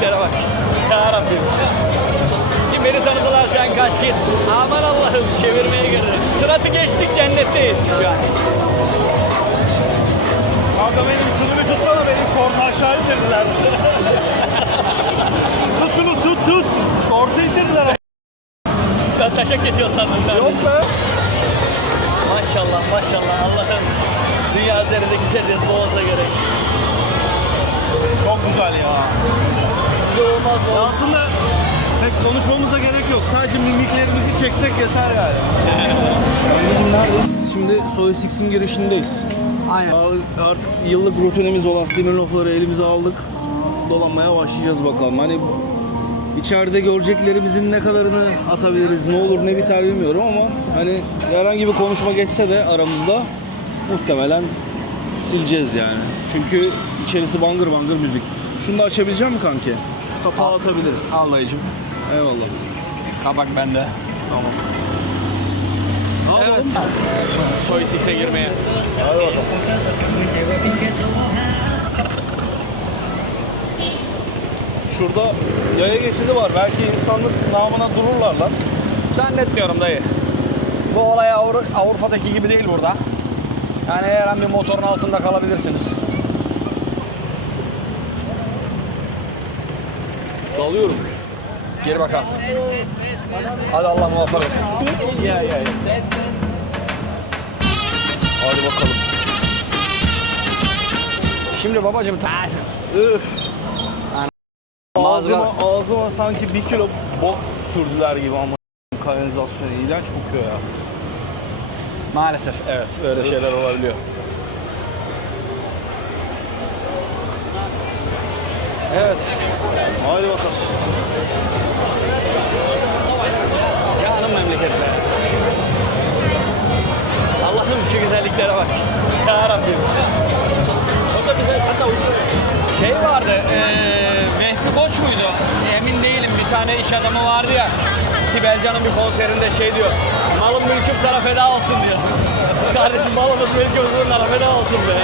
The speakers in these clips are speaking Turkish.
güzelliklere bak. Ya Rabbim. Şimdi beni tanıdılar şu an kaç git. Aman Allah'ım çevirmeye girdim. Sıratı geçtik cennetteyiz şu an. Kanka benim şunu bir tutsana, benim şortu aşağı indirdiler. Tut şunu, tut. Şortu indirdiler. Ben taşa geçiyor sandım ben. Yok be. Maşallah Allah'ım. Dünya üzerinde güzeliz boğaza gerek. Çok güzel ya. Güzel olmaz mı? Ya aslında hep konuşmamıza gerek yok. Sadece mimiklerimizi çeksek yeter yani. Anneciğim neredeyiz? Şimdi Soy Six'in girişindeyiz. Aynen. Artık yıllık rutinimiz olan Smirnoff'ları elimize aldık. Dolanmaya başlayacağız bakalım. Hani içeride göreceklerimizin ne kadarını atabiliriz, ne olur ne biter bilmiyorum ama hani herhangi bir konuşma geçse de aramızda muhtemelen sileceğiz yani. Çünkü içerisi bangır bangır müzik. Şunu da açabilecek misin kanki? Kapağı atabiliriz. Al dayıcım. Eyvallah. Kabak bende. Tamam. Evet. Soy Six'e girmeye. Hadi bakalım. Şurada yaya geçidi var. Belki insanlık namına dururlar lan. Zannetmiyorum dayı. Bu olay Avrupa'daki gibi değil burada. Yani her an bir motorun altında kalabilirsiniz. Dalıyorum. Gir bakalım. Hadi Allah muvaffak etsin. Ya. Hadi bakalım. Şimdi babacığım Üf. Ağzına- Ağzıma sanki 1 kilo bok sürdüler gibi ama kanalizasyonu iğrenç kokuyor ya. maalesef evet böyle şeyler olabiliyor. Evet. Hadi bakalım. Canım memleketler. Allah'ım şu güzelliklere bak. Ya Rabbim. O da güzel. Hatta şey vardı. Vehbi Koç muydu? Emin değilim. Bir tane iş adamı vardı ya. Sibel Can'ın bir konserinde şey diyor. Malım mülküm sana feda olsun diyor. Kardeşim malımız mülkümüz bunlara feda olsun be.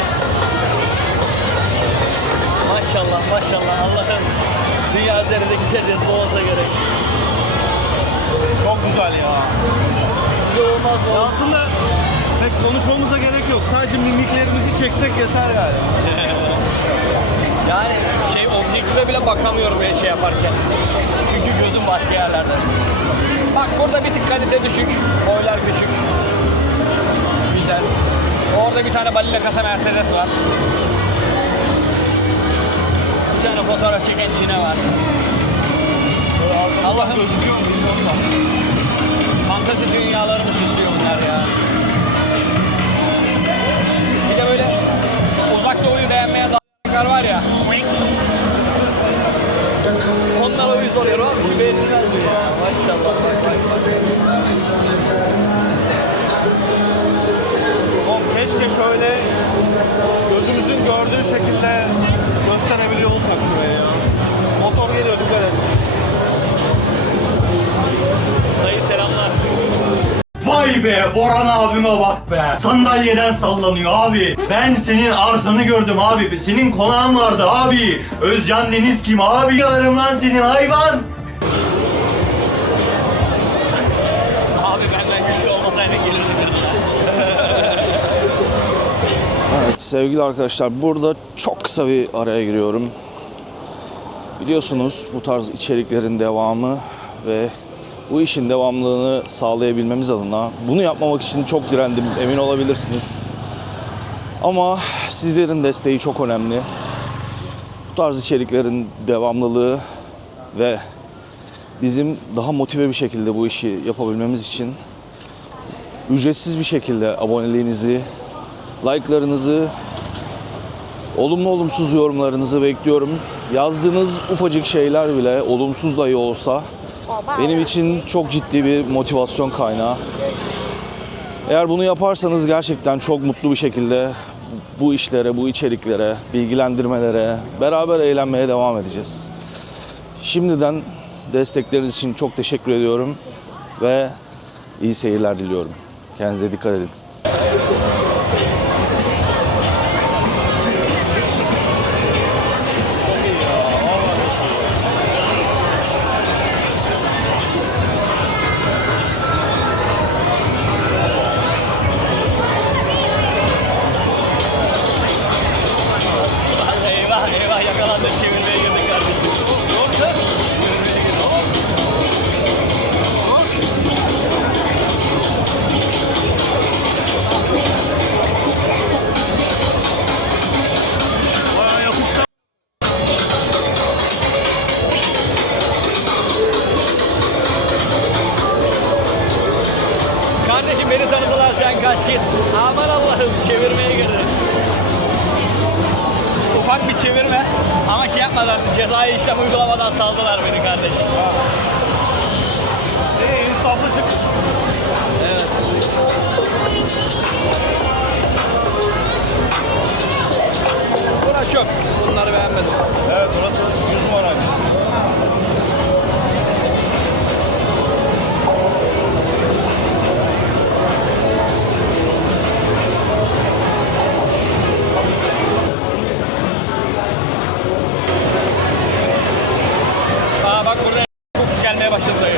Maşallah Allah'ım. Dünya üzerinde güzeliz boğaza gerek. Çok güzel ya. Güzel olmaz mı? Ya aslında hep konuşmamıza gerek yok. Sadece mimiklerimizi çeksek yeter yani. Yani objektife bile bakamıyorum ya şey yaparken. Çünkü gözüm başka yerlerde. Bak burada bir tık kalite düşük. Boylar küçük. Güzel. Orada bir tane balile kasa Mercedes var. Bir tane fotoğraf çeken Çin'e var. Allah'ım. Gözüküyor mu bilmiyorum da. Fantezi dünyalarımı süslüyor bunlar ya. Bir de böyle uzak doğuyu beğenmeye dair var ya. Onlara uyuz oluyor abi. Beğenilmez mi ya? Maşallah. Oğlum keşke şöyle gözümüzün gördüğü şekilde gösterebiliyor olsak şuraya ya. Motor geliyor, dikkat et. Dayı selamlar. Vay be Boran abime bak be. Sandalyeden sallanıyor abi. Ben senin arsanı gördüm abi. Senin konağın vardı abi. Özcan Deniz kim abi? Yalarım lan senin hayvan. Abi benden güçlü olmasaydı gelirdi. Evet sevgili arkadaşlar, burada çok kısa bir araya giriyorum. Biliyorsunuz bu tarz içeriklerin devamı ve bu işin devamlılığını sağlayabilmemiz adına bunu yapmamak için çok direndim, emin olabilirsiniz. Ama sizlerin desteği çok önemli. Bu tarz içeriklerin devamlılığı ve bizim daha motive bir şekilde bu işi yapabilmemiz için ücretsiz bir şekilde aboneliğinizi, like'larınızı, olumlu olumsuz yorumlarınızı bekliyorum. Yazdığınız ufacık şeyler bile olumsuz dahi olsa benim için çok ciddi bir motivasyon kaynağı. Eğer bunu yaparsanız gerçekten çok mutlu bir şekilde bu işlere, bu içeriklere, bilgilendirmelere, beraber eğlenmeye devam edeceğiz. Şimdiden destekleriniz için çok teşekkür ediyorum ve iyi seyirler diliyorum. Kendinize dikkat edin. yapmadan, cezai işlem uygulamadan saldılar beni kardeşim. İnsaflı çık. Evet. Burası çok. Bunları beğenmedim. Evet burası 100 numara. Aa bak burada kokusu gelmeye başladı dayı.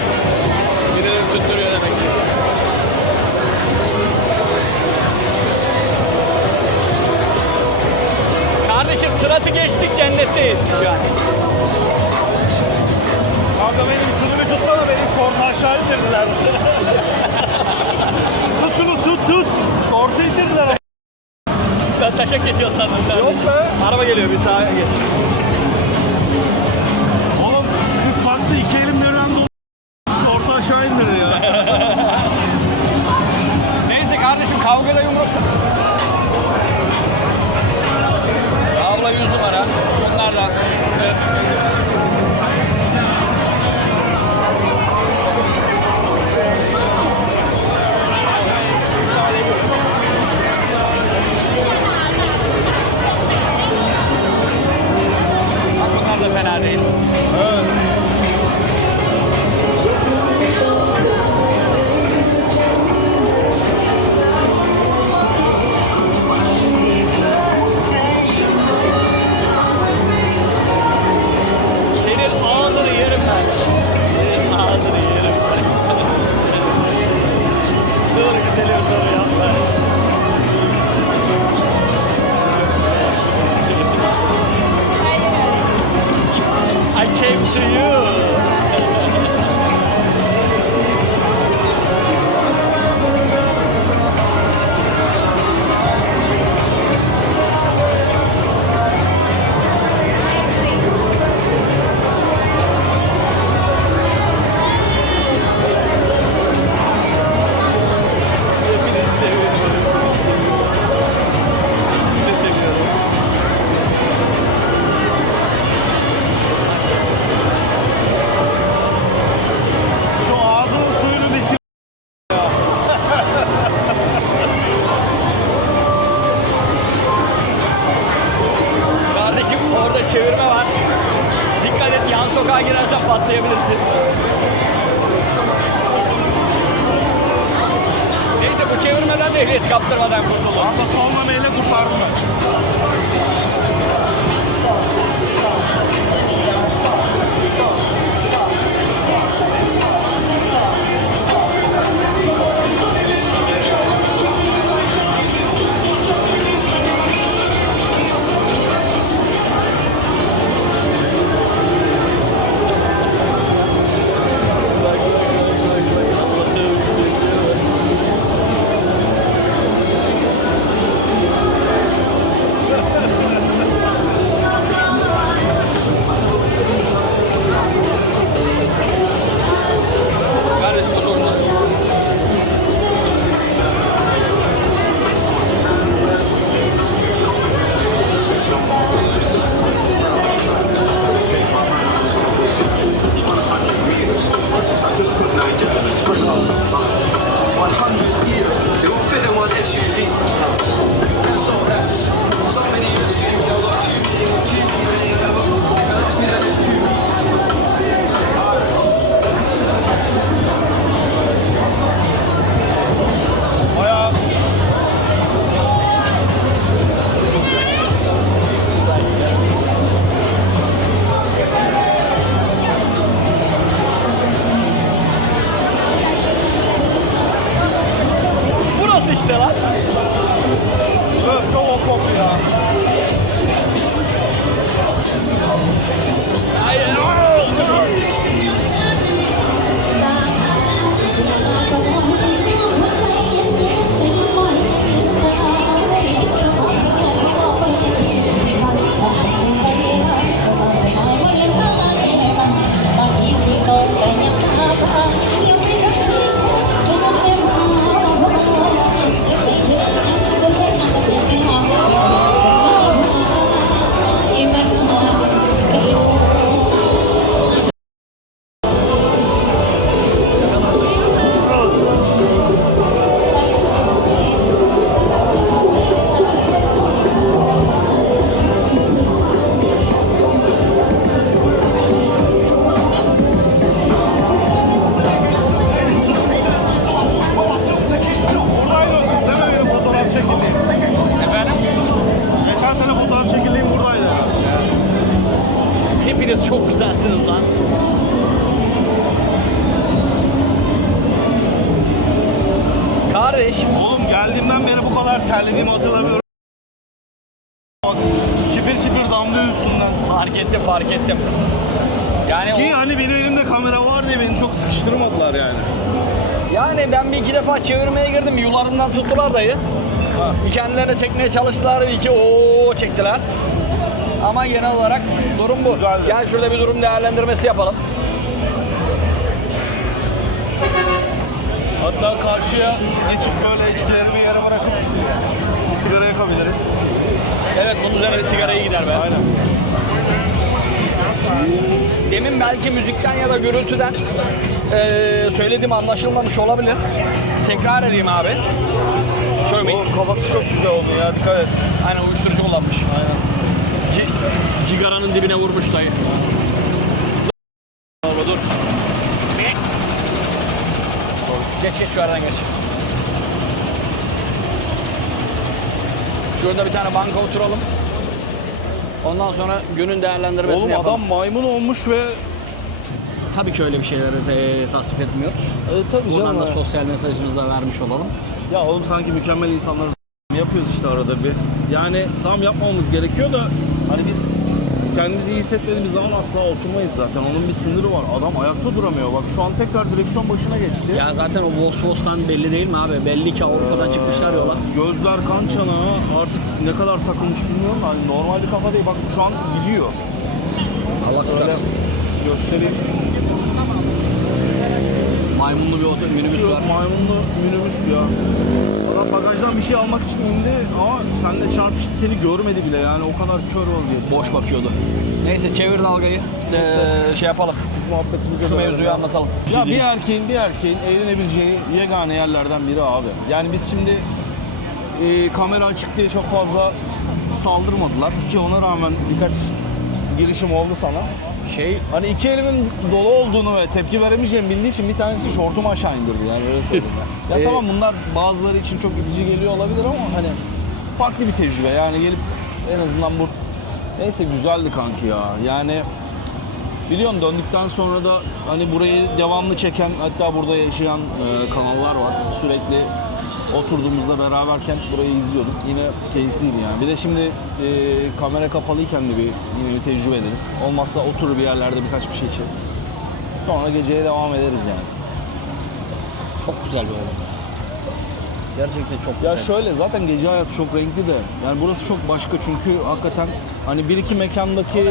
Birileri tutturuyor demek ki. Kardeşim sıratı geçtik cennetteyiz şu an. Kanka benim şunu bir tutsana, benim şortu aşağı indirdiler. Tut şunu, tut. Şortu indirdiler. Ben taşak geçiyor sandım kardeşim. Yok be. Araba geliyor bir sağa geç. Oğlum kız baktı, iki elim birden dolu. Şortu aşağı indirdi ya. Neyse kardeşim kavgada yumruksa. Abla 100 numara. Bunlar da. Evet. Bak bunlar da fena değil. Evet. Senin ağzını yerim ben. Senin ağzını yerim ben. Dur güzelim soru yapma. I came to you. Hepinizi seviyorum. Sizi de seviyorum. Şu ağzının suyunu bir sil. Kardeşim orada çevirme var. Dikkat et yan sokağa girersen patlayabilirsin. Neyse bu çevirmeden de ehliyet kaptırmadan kurtuldum. Kanka sonla meyle kurtardım ben. Hepiniz çok güzelsiniz lan. Kardeş, Oğlum geldiğimden beri bu kadar terlediğimi hatırlamıyorum. Bak, çipir çipir damlıyor üstünden. fark ettim. Yani Ki hani benim elimde kamera var diye beni çok sıkıştırmadılar yani. yani ben bir iki defa çevirmeye girdim. Yularından tuttular dayı. Ha. Bir kendilerine çekmeye çalıştılar, bir iki ooo çektiler. Ama genel olarak durum bu. Güzeldi. Gel şöyle bir durum değerlendirmesi yapalım. Hatta karşıya geçip böyle içkileri bir yere bırakıp bir sigara yakabiliriz. Evet, bunun üzerine bir sigaraya gider be. Aynen. Demin belki müzikten ya da gürültüden söylediğim anlaşılmamış olabilir. Tekrar edeyim abi. Şöyle Oğlum kafası çok güzel oldu ya, dikkat et. aynen uyuşturucu kullanmış. Aynen. Cigaranın dibine vurmuş dayı. Baba dur. Geç şu aradan geç. Şurada bir tane banka oturalım. Ondan sonra günün değerlendirmesini Oğlum yapalım. adam maymun olmuş ve Tabii ki öyle bir şeyleri tasvip etmiyoruz. tabii Buradan da sosyal mesajımızı da vermiş olalım. Ya oğlum sanki mükemmel insanlarız yapıyoruz işte arada bir. Yani tam yapmamamız gerekiyor da hani biz kendimizi iyi hissetmediğimiz zaman asla oturmayız zaten. Onun bir sınırı var. Adam ayakta duramıyor. Bak şu an tekrar direksiyon başına geçti. Ya zaten o Vosvos'tan belli değil mi abi? Belli ki Avrupa'dan çıkmışlar yola. Gözler kan çanağı, artık ne kadar takılmış bilmiyorum. Hani normal bir kafa değil. Bak şu an gidiyor. Allah Öyle kurtarsın. göstereyim. Maymunlu bir minibüs Şu var. maymunlu minibüs ya. Adam bagajdan bir şey almak için indi ama seninle çarpıştı, seni görmedi bile yani, o kadar kör vaziyette. Boş bakıyordu. Neyse çevir dalgayı. Şey yapalım. Biz muhabbetimize Şu devam mevzuyu edelim. anlatalım. Ya bir erkeğin eğlenebileceği yegane yerlerden biri abi. Yani biz şimdi kamera açık diye çok fazla saldırmadılar ki ona rağmen birkaç girişim oldu sana. Hani iki elimin dolu olduğunu ve tepki veremeyeceğimi bildiği için bir tanesi şortumu aşağı indirdi yani, öyle söyleyeyim ben. Ya tamam, bunlar bazıları için çok itici geliyor olabilir ama hani farklı bir tecrübe yani, gelip en azından bu... Neyse güzeldi kanki ya yani. Biliyorsun döndükten sonra da hani burayı devamlı çeken, hatta burada yaşayan kanallar var. Sürekli oturduğumuzda beraberken burayı izliyorduk. Yine keyifliydi yani. Bir de şimdi kamera kapalıyken de yine bir tecrübe ederiz. Olmazsa oturur bir yerlerde birkaç bir şey içeriz. Sonra geceye devam ederiz yani. Çok güzel bir olay. Gerçekten çok güzel. Ya şöyle, zaten gece hayatı çok renkli de. Yani burası çok başka çünkü hakikaten hani bir iki mekandaki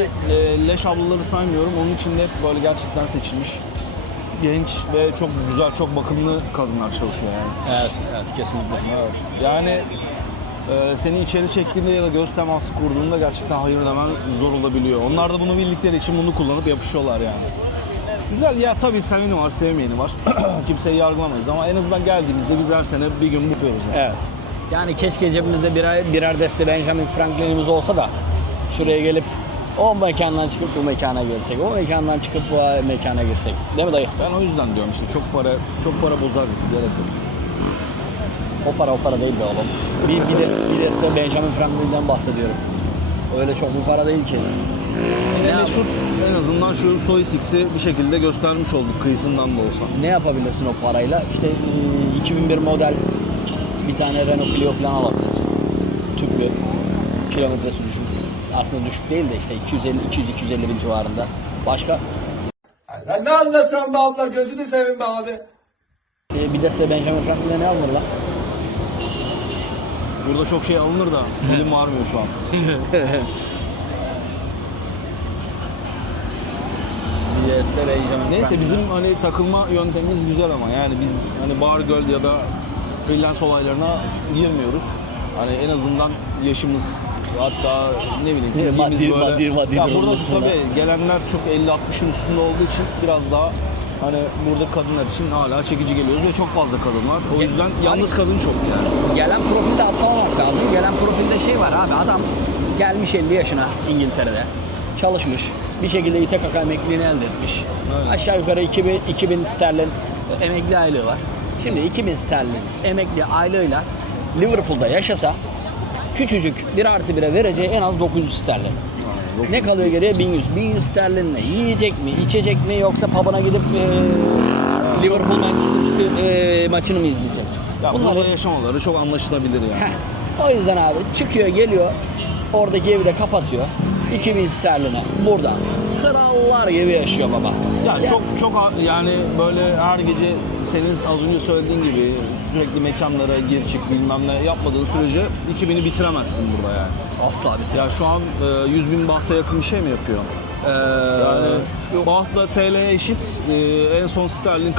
leş ablaları saymıyorum. Onun içinde hep böyle gerçekten seçilmiş genç ve çok güzel, çok bakımlı kadınlar çalışıyor yani. Evet, kesinlikle. Evet. Yani seni içeri çektiğinde ya da göz teması kurduğunda gerçekten hayır demen zor olabiliyor. Onlar da bunu bildikleri için bunu kullanıp yapışıyorlar yani. Güzel ya, tabii seveni var, sevmeyeni var. Kimseyi yargılamayız ama en azından geldiğimizde biz her sene bir gün yapıyoruz yani. Evet. Yani keşke cebimizde birer deste Benjamin Franklin'imiz olsa da şuraya gelip o mekandan çıkıp bu mekana gelsek, o mekandan çıkıp bu mekana girsek. Değil mi dayı? Ben o yüzden diyorum işte, çok para bozar bizi, gerek yok. O para değil be oğlum. Bir deste Benjamin Franklin'den bahsediyorum. Öyle çok bir para değil ki. Yine Ne meşhur, en azından şu Soy Six'i bir şekilde göstermiş olduk, kıyısından da olsa. Ne yapabilirsin o parayla? İşte 2001 model bir tane Renault Clio falan alabilirsin. Tüplü, kilometresi düşük. Aslında düşük değil de işte 250 bin civarında. Başka? Sen ne anlatıyorsun be abla, gözünü seveyim be abi. Bir deste Benjamin Franklin'e ne alınır lan? Burada çok şey alınır da dilim varmıyor şu an. Bir deste Benjamin Neyse, Franklin. bizim hani takılma yöntemimiz güzel ama yani biz hani bar göl ya da freelance olaylarına girmiyoruz. Hani en azından yaşımız, hatta ne bileyim fiziğimiz Maddi böyle. Ya burada durumda. tabii gelenler çok 50-60'ın üstünde olduğu için biraz daha hani burada kadınlar için hala çekici geliyoruz ve çok fazla kadın var. O yüzden yalnız kadın çok yani. Gelen profilde atlamamak lazım. Gelen profilde şey var abi, adam gelmiş 50 yaşına İngiltere'de. Çalışmış. Bir şekilde İTKK emekliliğini elde etmiş. Aynen. Aşağı yukarı 2000 sterlin emekli aylığı var. Şimdi 2000 sterlin emekli aylığıyla Liverpool'da yaşasa küçücük 1+1'e vereceği en az 900 sterlin. Ne kalıyor geriye? 1100. 1100 sterlinle yiyecek mi, içecek mi yoksa pub'ına gidip Liverpool Manchester City maçını mı izleyecek? Ya Bunları- burada yaşamaları çok anlaşılabilir yani. Heh. O yüzden abi çıkıyor geliyor oradaki evi de kapatıyor. 2000 sterline burada krallar gibi yaşıyor baba. Ya çok yani böyle her gece senin az önce söylediğin gibi sürekli mekanlara gir çık bilmem ne yapmadığın sürece 2000'i bitiremezsin burada yani. Asla bitiremez. Ya şu an 100.000 bahta yakın bir şey mi yapıyor? Yani bahtla TL'ye eşit, en son sterlin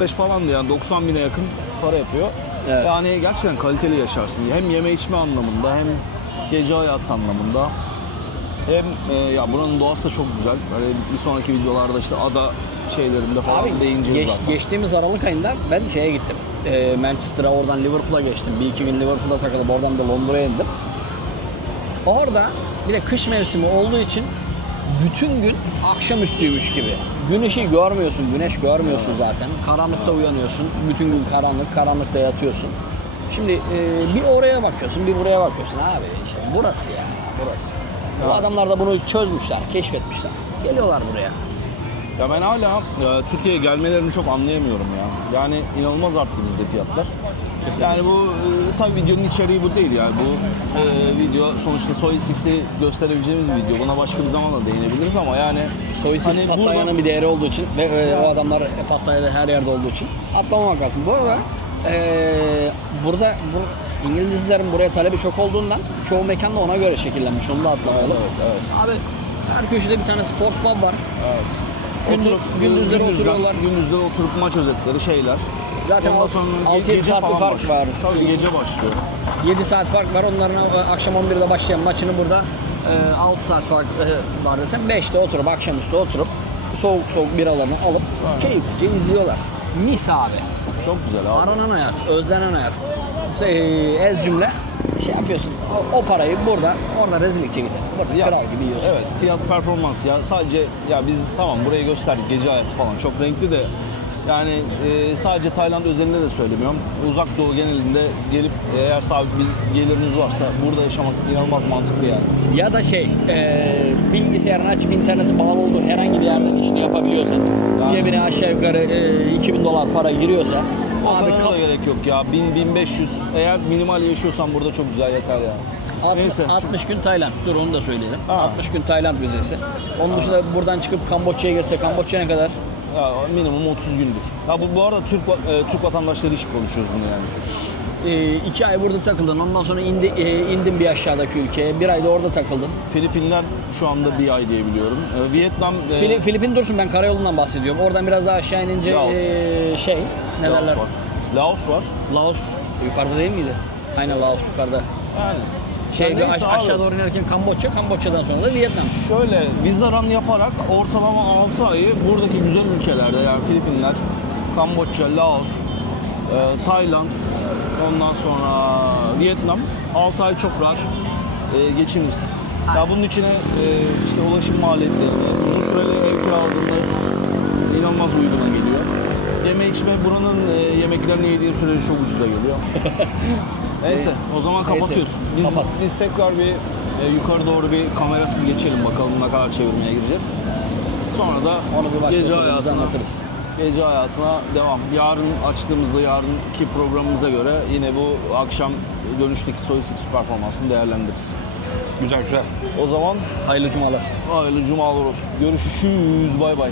44-45 falandı yani 90.000'e yakın para yapıyor. Evet. Yani gerçekten kaliteli yaşarsın. Hem yeme içme anlamında hem gece hayatı anlamında. Hem ya buranın doğası da çok güzel. Böyle bir sonraki videolarda işte ada şeylerinde falan Abi değineceğiz zaten. geçtiğimiz Aralık ayında ben şeye gittim. Manchester'a oradan Liverpool'a geçtim. Bir iki gün Liverpool'da takılıp oradan da Londra'ya indim. Orada bir de kış mevsimi olduğu için bütün gün akşamüstüymüş gibi. Güneşi görmüyorsun, güneş görmüyorsun zaten. Karanlıkta uyanıyorsun, bütün gün karanlık, karanlıkta yatıyorsun. Şimdi bir oraya bakıyorsun, bir buraya bakıyorsun abi işte burası ya, burası. Bu adamlar da bunu çözmüşler, keşfetmişler. Geliyorlar buraya. Ya ben hala Türkiye'ye gelmelerini çok anlayamıyorum ya. Yani inanılmaz arttı bizde fiyatlar. Yani bu tabii videonun içeriği bu değil yani. Bu video sonuçta Soy Six'i gösterebileceğimiz bir video. Buna başka bir zaman da değinebiliriz ama yani Soy Six hani Pattaya'nın burada- bir değeri olduğu için ve o adamlar Pattaya'da her yerde olduğu için atlamamak lazım. Bu arada burada İngilizlerin buraya talebi çok olduğundan çoğu mekan da ona göre şekillenmiş. Onu da atlamayalım. Evet. Abi her köşede bir tane sports pub var. Evet. Gündüzleri oturuyorlar. Gündüzleri oturup maç özetleri şeyler. Zaten Ondan sonra 6-7 gece saatlik falan fark başlıyor. var. Tabii gece başlıyor. 7 saat fark var. Onların akşam 11'de başlayan maçını burada 6 saat fark var desem 5'te oturup akşamüstü oturup soğuk soğuk biralarını alıp keyifçe izliyorlar. Mis abi. Çok güzel abi. Aranan hayat, özlenen hayat. Ez cümle şey yapıyorsun. O parayı burada, orada rezillik çekeceksin. Burada Ya, kral gibi yiyorsun. Evet, fiyat performans ya sadece ya biz tamam burayı gösterdik gece hayatı falan çok renkli de yani sadece Tayland özelinde de söylemiyorum. Uzak Doğu genelinde gelip eğer sabit bir geliriniz varsa burada yaşamak inanılmaz mantıklı yani. Ya da bilgisayarını açıp internete bağlı olduğun herhangi bir yerden işini yapabiliyorsan, cebine aşağı yukarı $2000 para giriyorsa, O abi kadar da gerek yok ya. 1000-1500 eğer minimal yaşıyorsan burada çok güzel yeter yani. Neyse. 60 gün Tayland. Dur onu da söyleyelim. Ha. 60 gün Tayland vizesi. Onun dışında buradan çıkıp Kamboçya'ya geçse, Kamboçya ne kadar? Ya minimum 30 gündür. Ya bu arada Türk vatandaşları için konuşuyoruz bunu yani. 2 ay burada takıldın. Ondan sonra indin bir aşağıdaki ülkeye. 1 ayda orada takıldın. Filipinler şu anda bir ay diye biliyorum. Vietnam Filipin dursun, ben karayolundan bahsediyorum. Oradan biraz daha aşağı inince Laos. ne Laos derler? var. Laos var. Laos yukarıda değil miydi? Aynen Laos yukarıda. Yani. Bir neyse abi. aşağı doğru inerken Kamboçya, Kamboçya'dan sonra da Vietnam. Şöyle vize run yaparak ortalama 6 ayı buradaki güzel ülkelerde yani Filipinler, Kamboçya, Laos, Tayland, ondan sonra Vietnam 6 ay çok rahat geçinirsin. Ya bunun içine işte ulaşım maliyetlerini, uzun süreli ev kiraladığında inanılmaz uyguna geliyor. Yeme içme buranın yemeklerini yediğin sürece çok ucuza geliyor. Neyse o zaman kapatıyorsun. Kapat. Biz tekrar bir yukarı doğru bir kamerasız geçelim bakalım ne kadar çevirmeye gireceğiz. Sonra da Onu bir başka gece oturumda hayatına anlatırız. Gece hayatına devam. Yarın açtığımızda yarınki programımıza göre yine bu akşam dönüşteki Soy Six performansını değerlendiririz. Güzel güzel. O zaman Hayırlı cumalar. hayırlı cumalar olsun. Görüşürüz. Bay bay.